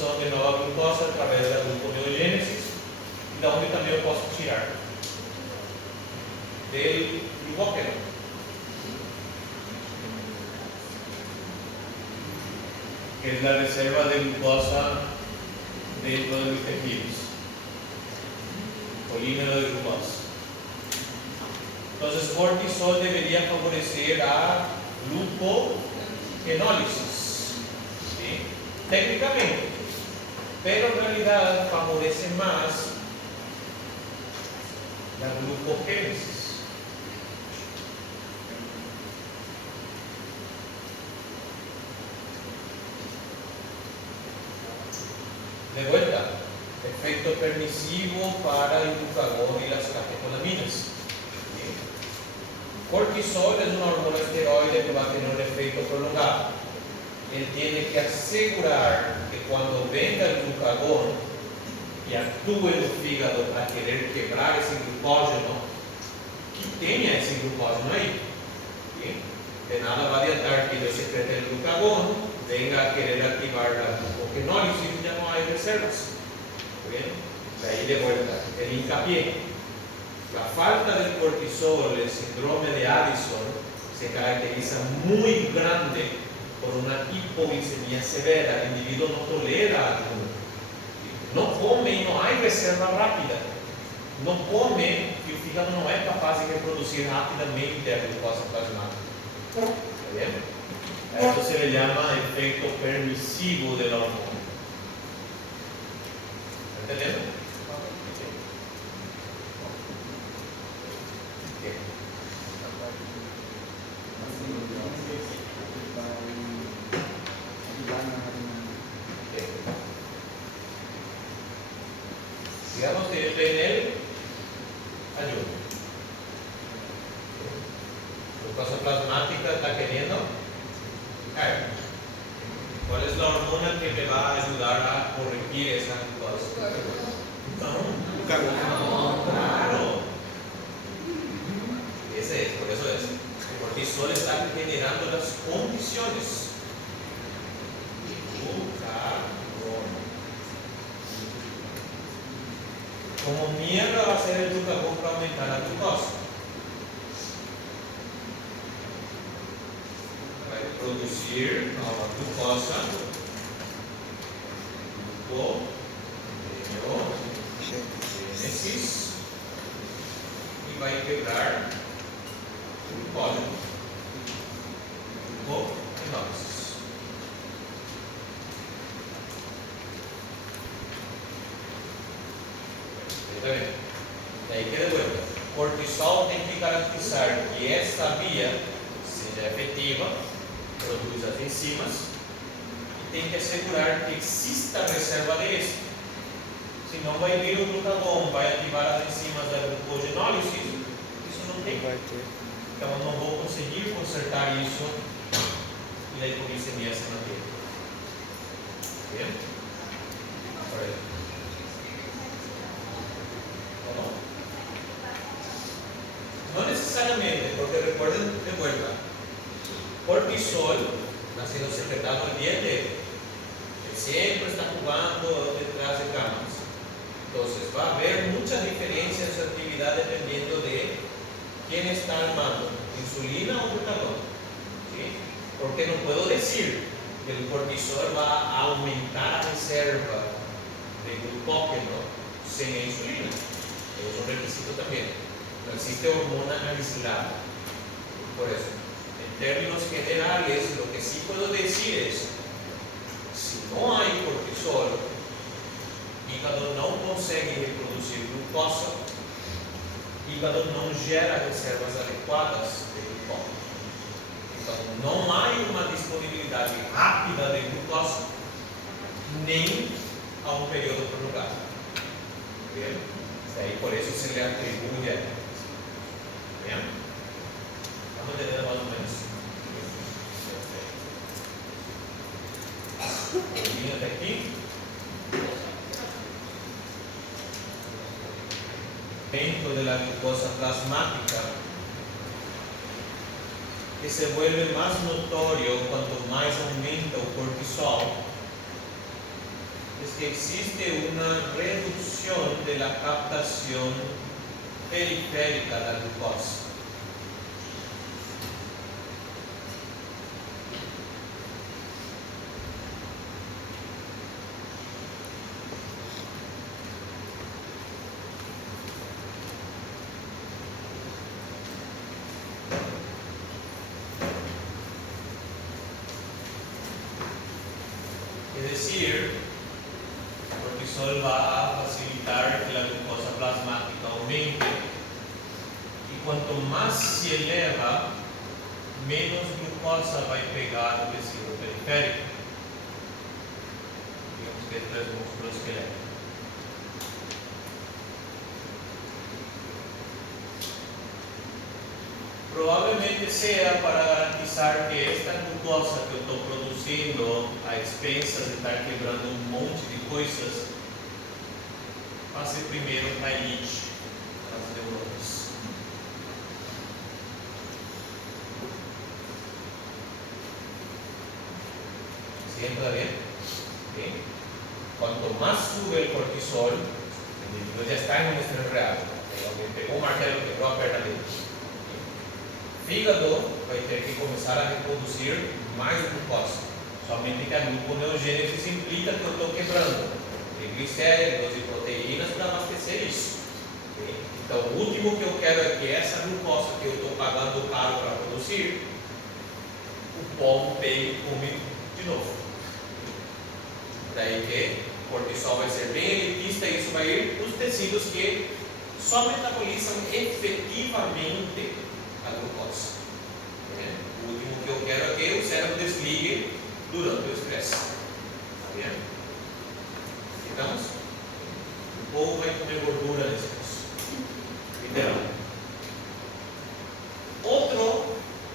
produção de nova glucosa através da gluconeogênese, e da onde também eu posso tirar? Del glucógeno. Que es la reserva de glucosa dentro de los tejidos. Polímero de glucosa. Entonces, cortisol debería favorecer a glucogenólisis, ¿sí? Técnicamente, pero en realidad favorece más la glucogénesis. De vuelta, efecto permisivo para el glucagón y las catecolaminas. ¿Sí? Cortisol es una hormona esteroide que va a tener un efecto prolongado. Él tiene que asegurar que cuando venga el glucagón y actúe en el hígado para querer quebrar ese glucógeno, que tenga ese glucógeno ahí. ¿Sí? De nada va a adiantar que yo secrete el glucagón, venga a querer activar la glucogenólisis y ya no hay reservas. ¿Bien? De ahí de vuelta, el hincapié. La falta del cortisol, el síndrome de Addison, se caracteriza muy grande por una hipoglicemia severa. El individuo no tolera algo, no come y no hay reserva rápida. No come y el hígado no es capaz de reproducir rápidamente la glucosa plasmática. ¿Está bien? A esto se le llama efecto permisivo de la hormona. ¿Está entendiendo? Digamos que yo estoy en el ayuno. Glucosa plasmática está queriendo caer. ¿Cuál es la hormona que me va a ayudar a corregir esa glucosa? Claro. Ese es, por eso es. El cortisol está generando las condiciones. Como mierda va a ser el glucagón para aumentar la glucosa. Va a producir nueva glucosa, gluconeogénesis, y va a quebrar glucógeno, glucogenólisis. ¿Está bien? De ahí que de vuelta, cortisol tem que garantizar que esta via seja efetiva, produza as enzimas, e tem que asegurar que exista reserva de isso. Senão vai vir o glucagón, vai ativar as enzimas da glucogenólisis, isso não tem. Então eu não vou conseguir consertar isso e a hipoglicemia se manter. Bien? Por aí. No necesariamente, porque recuerden de vuelta, cortisol ha sido secretado el día entero. Él siempre está jugando detrás de cámaras. Entonces va a haber muchas diferencias en su actividad dependiendo de quién está al mando, insulina o glucagón. ¿Sí? Porque no puedo decir que el cortisol va a aumentar la reserva de glucógeno sin insulina. Es un requisito también. No existe hormona aislada. Por eso, en términos generales, lo que sí puedo decir es, si no hay cortisol, el hígado no consegue reproducir glucosa, el hígado no gera reservas adequadas de glucógeno. Então, não há uma disponibilidade rápida de glucosa, nem a um período prolongado. Bien? Daí, por isso se lhe atribui a ela. Bien? Estamos entendendo mais ou menos? Volviendo até aqui. Dentro de la glucosa plasmática, que se vuelve más notorio cuanto más aumenta el cortisol, que existe una reducción de la captación periférica de la glucosa. Es decir, el cortisol va a facilitar que la glucosa plasmática aumente y cuanto más se eleva, menos glucosa va a pegar el tecido periférico. Digamos que es el músculo esquelético. Probablemente sea para garantizar que esta glucosa que eu estou produzindo a expensas de estar quebrando um monte de coisas passe primeiro para a elite, para as neuronas. ¿Sí entra bien? ¿Sí? Cuanto más sube el cortisol, el individuo ya está en un estrés real. Pegó un martelo, quebró a perna dele. O fígado vai ter que começar a reproduzir mais glucosa. Somente que a gluconeogênese implica que eu estou quebrando triglicéridos e proteínas para abastecer isso. Então, o último que eu quero é que essa glucosa que eu estou pagando caro para produzir, o polvo pegue e come de novo. Daí que o cortisol vai ser bem elitista e isso vai ir para os tecidos que só metabolizam efetivamente a glucosa. O último que eu quero é que o cérebro desligue durante o estresse. Tá vendo? Ficamos? O povo vai comer gordura nesse caso. Literal. Outro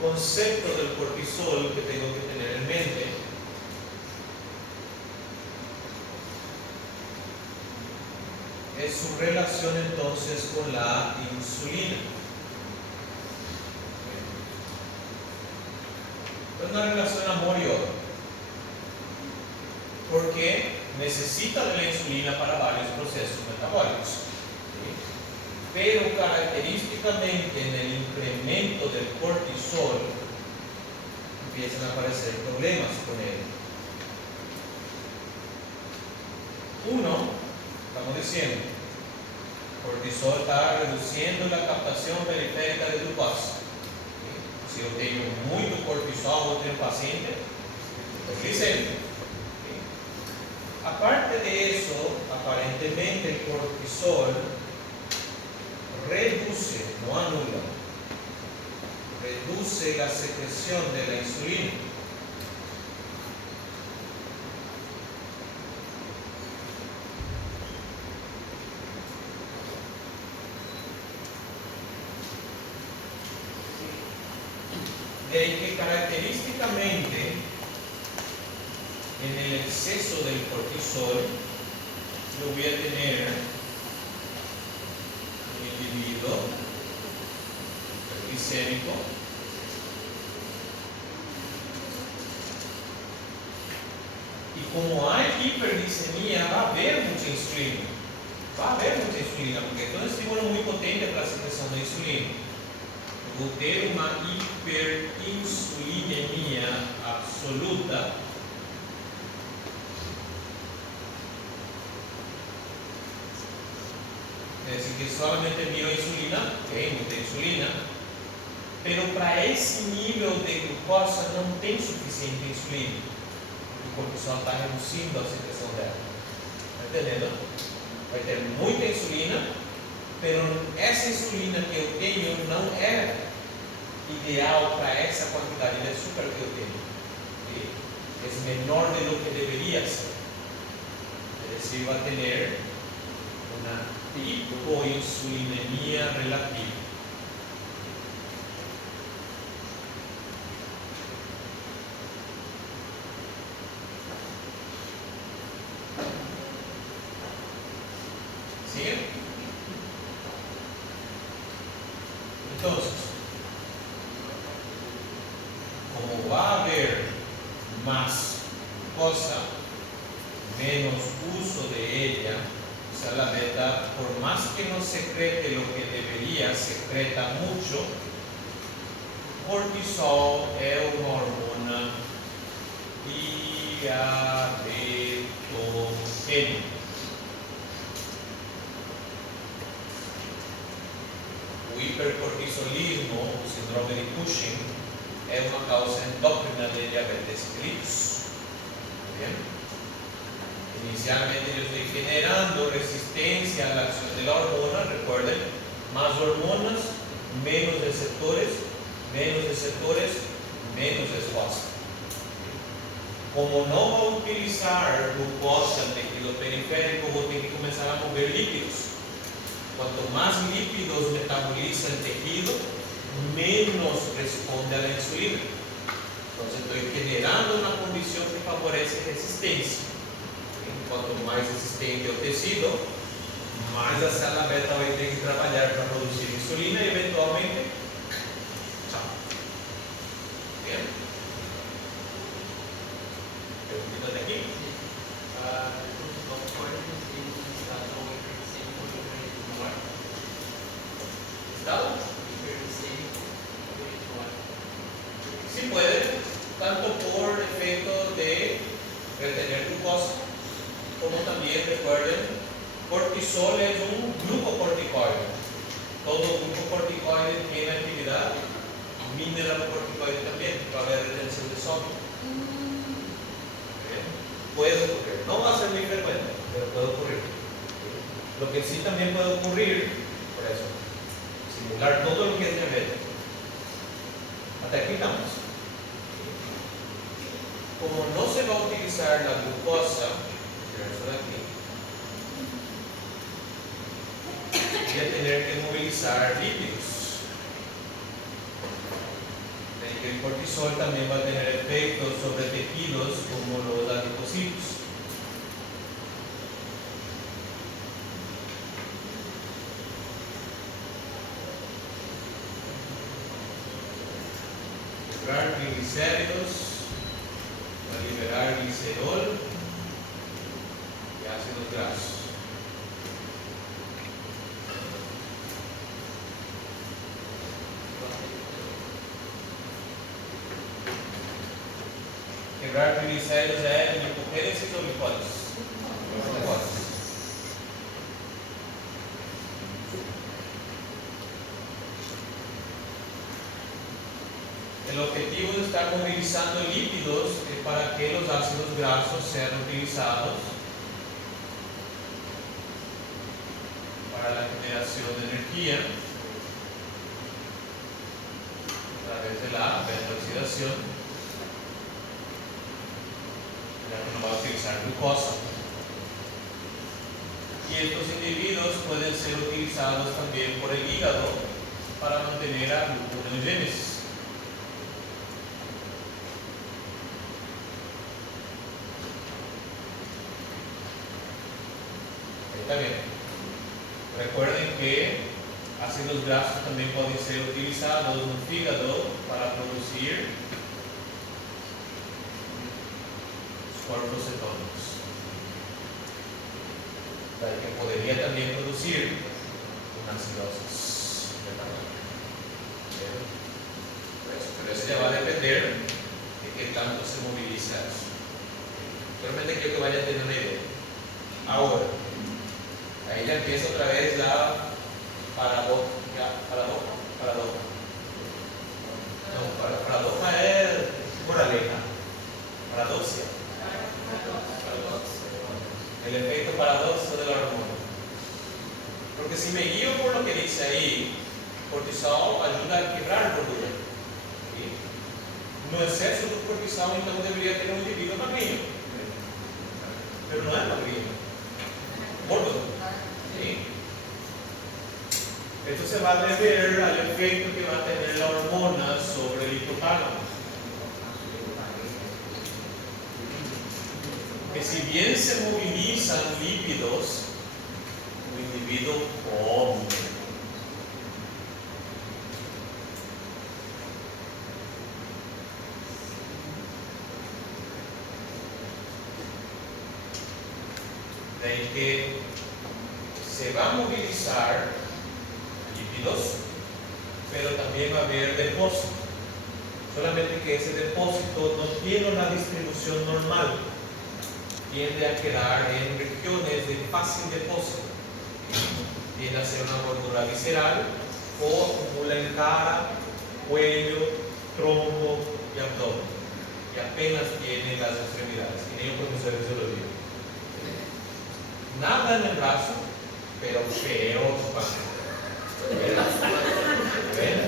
concepto do cortisol que tenho que ter em mente é su relación entonces con la insulina. Es una relación amor y odio, porque necesita de la insulina para varios procesos metabólicos, ¿sí? Pero característicamente en el incremento del cortisol empiezan a aparecer problemas con él. Uno, estamos diciendo, cortisol está reduciendo la captación periférica de glucosa. Se eu tenho muito cortisol no paciente, es glicémico. Aparte de eso, aparentemente el cortisol reduce, no anula, reduce la secreción de la insulina. De ahí que característicamente en el exceso del cortisol yo voy a tener un individuo glicémico y como hay hiperglicemia va a haber mucha insulina, porque es un estímulo muy potente para la secreción de insulina. Vou ter uma hiperinsulinemia absoluta, es decir, que solamente miro a insulina, tem muita insulina, pero para esse nível de glucosa não tem suficiente insulina. O cortisol está reduzindo a secreção dela. Está entendendo? Vai ter muita insulina, pero essa insulina que eu tenho não é ideal para essa quantidade de açúcar que eu tenho. É menor de lo que deveria ser. Es decir, va a tener una hipoinsulinemia relativa. ¿Sigue? Entonces, como va a haber más glucosa, menos uso de ella, o sea, la beta, por más que no secrete lo que debería, secreta mucho. Cortisol é uma hormona diabetogênica. O hipercortisolismo, o síndrome de Cushing, é uma causa endócrina de diabetes mellitus. Bien. Inicialmente yo estoy generando resistencia a la acción de la hormona. Recuerden, más hormonas, menos receptores, menos respuesta. Como no va a utilizar glucosa en tejido periférico, voy a tener que comenzar a mover lípidos. Cuanto más lípidos metaboliza el tejido, menos responde a la insulina. Entonces estoy generando una condición que favorece resistencia. Quanto mais resistente é o tecido, mais a célula beta vai ter que trabalhar para produzir insulina e eventualmente, tchau. Bien? Pergunta até aqui? ¿Estado? Sí puede, tanto por efecto de retener glucosa, como también recuerden, cortisol es un glucocorticoide. Todo glucocorticoide tiene actividad mineralocorticoide también, para haber retención de sodio. Puede ocurrir, no va a ser muy frecuente, pero puede ocurrir. Lo que sí también puede ocurrir, por eso, simular todo lo que es diabetes. Hasta aquí estamos. Como no se va a utilizar la glucosa, eso de aquí, voy a tener que movilizar lípidos. El cortisol también va a tener efectos sobre tejidos como los adipocitos. Liberar triglicéridos, va a liberar glicerol y ácidos grasos. Quebrar triglicéridos é lipogênesis ou lipólise? Lipólise. El objetivo de estar movilizando lípidos es para que los ácidos grasos sean utilizados para la generación de energía a través de la beta-oxidación, ya que no va a utilizar glucosa. Y estos individuos pueden ser utilizados también por el hígado para mantener a gluconeogénesis. Está bien. Recuerden que ácidos grasos también pueden ser utilizados en el hígado para producir cuerpos cetónicos, que podría también producir una acidosis metabólica. Pero eso ya va a depender de qué tanto se moviliza eso. Solamente quiero que vayan a tener una idea. Ahora, ahí ya empieza otra vez la paradoja. No, paradoja es moraleja. Paradoxia. El efecto paradoxo de la hormona. Porque si me guío por lo que dice ahí, cortisol ayuda a quebrar gordura. ¿Sí? No exceso de cortisol entonces debería tener un individuo magrinho. Pero no es magrinho. Gordo. ¿Sí? Esto se va a deber al efecto que va a tener la hormona sobre el hipotálamo. Que si bien se movilizan lípidos, el individuo come. De ahí que se va a movilizar lípidos, pero también va a haber depósito. Solamente que ese depósito no tiene una distribución normal, tiende a quedar en regiones de fácil depósito, tiende a ser una gordura visceral o acumula en cara, cuello, tronco y abdomen, y apenas tiene las extremidades, y ni un profesor de zoología. Nada en el brazo, pero feo ¿ven?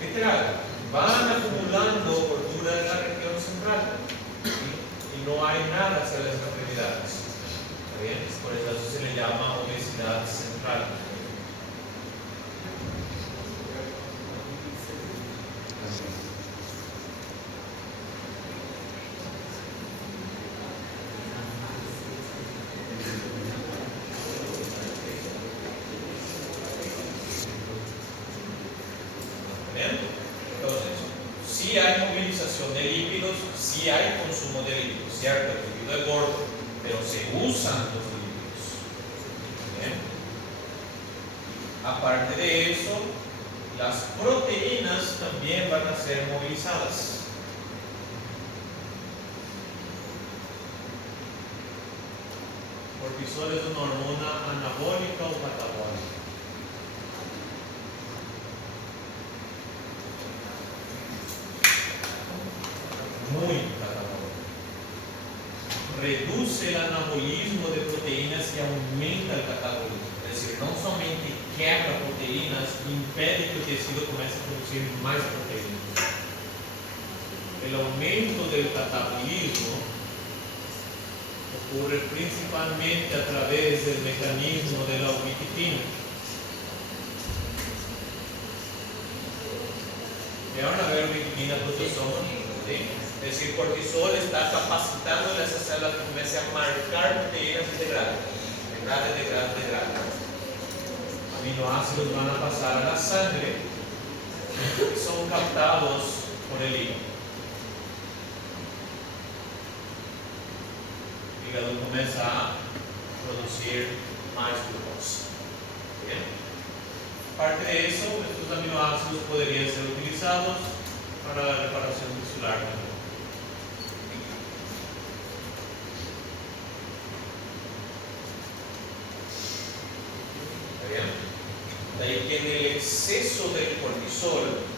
Literal, van acumulando gordura en la región central y no hay nada hacia las extremidades. ¿Está bien? Por eso se le llama obesidad central. Entonces, si hay movilización de lípidos, si hay consumo de lípidos, ¿cierto? El lípido es gordo, pero se usan los lípidos. ¿Bien? Aparte de eso, las proteínas también van a ser movilizadas. Cortisol es una hormona anabólica o catabólica. Muy catabólico. Reduce el anabolismo de proteínas y aumenta el catabolismo. Es decir, no solamente quebra proteínas, impede que el tejido comece a producir más proteínas. El aumento del catabolismo ocurre principalmente a través del mecanismo de la ubiquitina. ¿Vieron a ver ubiquitina protosoma? ¿Sí? Es decir, cortisol está capacitando a esas células que comiencen a marcar proteínas integrales. Aminoácidos van a pasar a la sangre y son captados por el hígado. El hígado comienza a producir más glucosa. ¿Bien? Aparte de eso, estos aminoácidos podrían ser utilizados para la reparación tisular. De ahí que en el exceso del cortisol,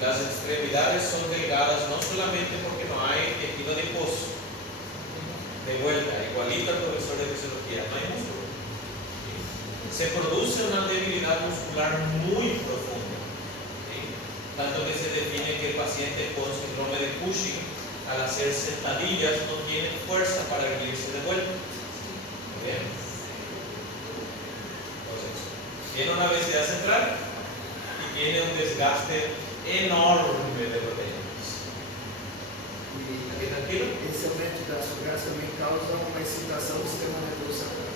las extremidades son delgadas no solamente porque no hay tejido adiposo. De vuelta, igualito al profesor de fisiología, no hay músculo. Se produce una debilidad muscular muy profunda. Tanto que se define que el paciente con síndrome de Cushing, al hacer sentadillas, no tiene fuerza para erguirse de vuelta. ¿Bien? Tiene una obesidad central y tiene un desgaste enorme de proteínas. ¿Aquí tranquilo? Esse aumento da ácido graxo também causa uma excitação do sistema nervoso central.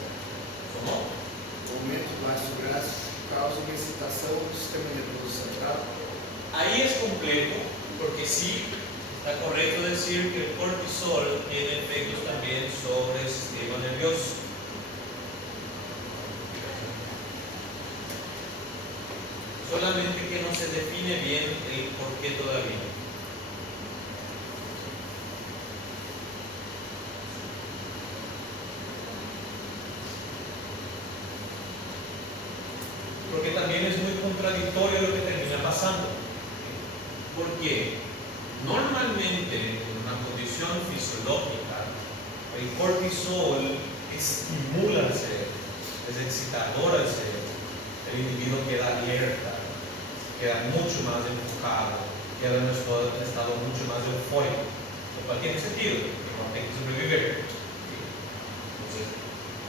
¿Cómo? O aumento do ácido graxo causa uma excitação do sistema nervoso central. Ahí es complejo, porque sí está correcto decir que el cortisol tiene efectos también sobre el sistema nervioso. Solamente que no se define bien el por qué todavía. Porque también es muy contradictorio lo que termina pasando. Porque normalmente en una condición fisiológica el cortisol estimula el cerebro, es excitador al cerebro. El individuo queda alerta, queda mucho más enfocado, queda en un estado mucho más eufórico, en cualquier sentido, que no tiene que sobrevivir. Entonces,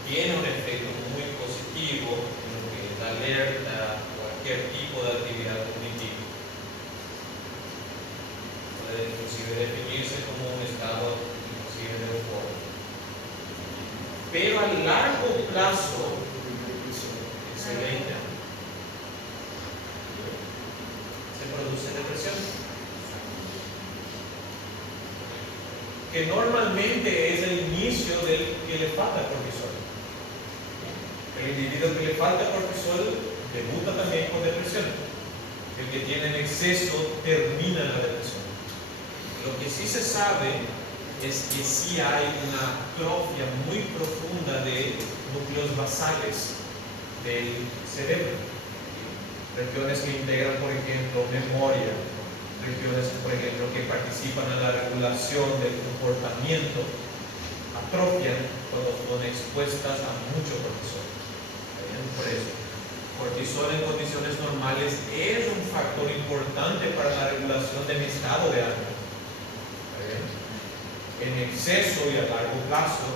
tiene un efecto muy positivo en lo que es la alerta, cualquier tipo de actividad cognitiva. Puede inclusive definirse como un estado inclusive de euforia. Pero a largo plazo, excelente, produce depresión, que normalmente es el inicio del que le falta cortisol. El individuo que le falta cortisol debuta también con depresión. El que tiene en exceso termina en la depresión. Lo que sí se sabe es que sí hay una atrofia muy profunda de núcleos basales del cerebro. Regiones que integran, por ejemplo, memoria, regiones, por ejemplo, que participan en la regulación del comportamiento, atrofian cuando son expuestas a mucho cortisol. Por eso, cortisol en condiciones normales es un factor importante para la regulación de mi estado de ánimo. En exceso y a largo plazo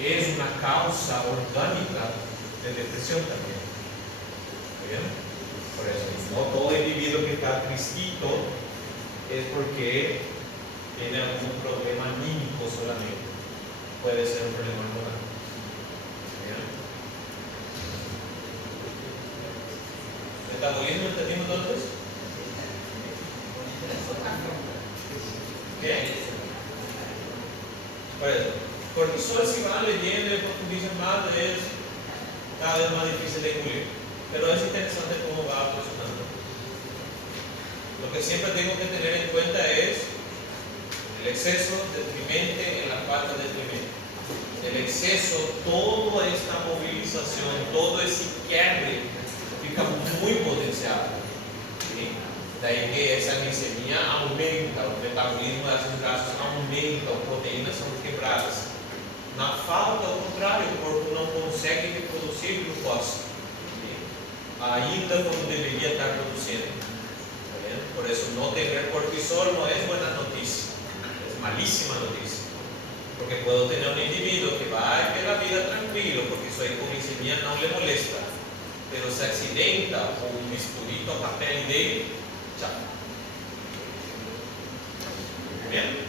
es una causa orgánica de depresión también. Por eso, no todo individuo que está tristito es porque tiene algún problema anímico solamente. Puede ser un problema hormonal. ¿Metabolismo entendimos entonces? ¿Qué? Por eso, cortisol, si van leyendo y profundizan más, es cada vez más difícil de incluir. Pero es interesante cómo va funcionando. Lo que siempre tengo que tener en cuenta es el exceso deprimente en la falta de deprimente. El exceso, toda esta movilización, todo ese quiebre fica muy potenciado. ¿Sí? De ahí que esa glicemia aumenta, o metabolismo das graxas aumenta, as proteínas são quebradas. Na falta, ao contrário, o corpo não consegue reproduzir glucose. Ainda quando deveria estar produzindo. Por isso, não ter cortisol não é boa notícia, é malíssima notícia. Porque puedo ter um indivíduo que vai pela vida tranquilo, porque sua hipoglicemia não lhe molesta, pero se accidenta com um bisturito a pele dele, tchau. Bien.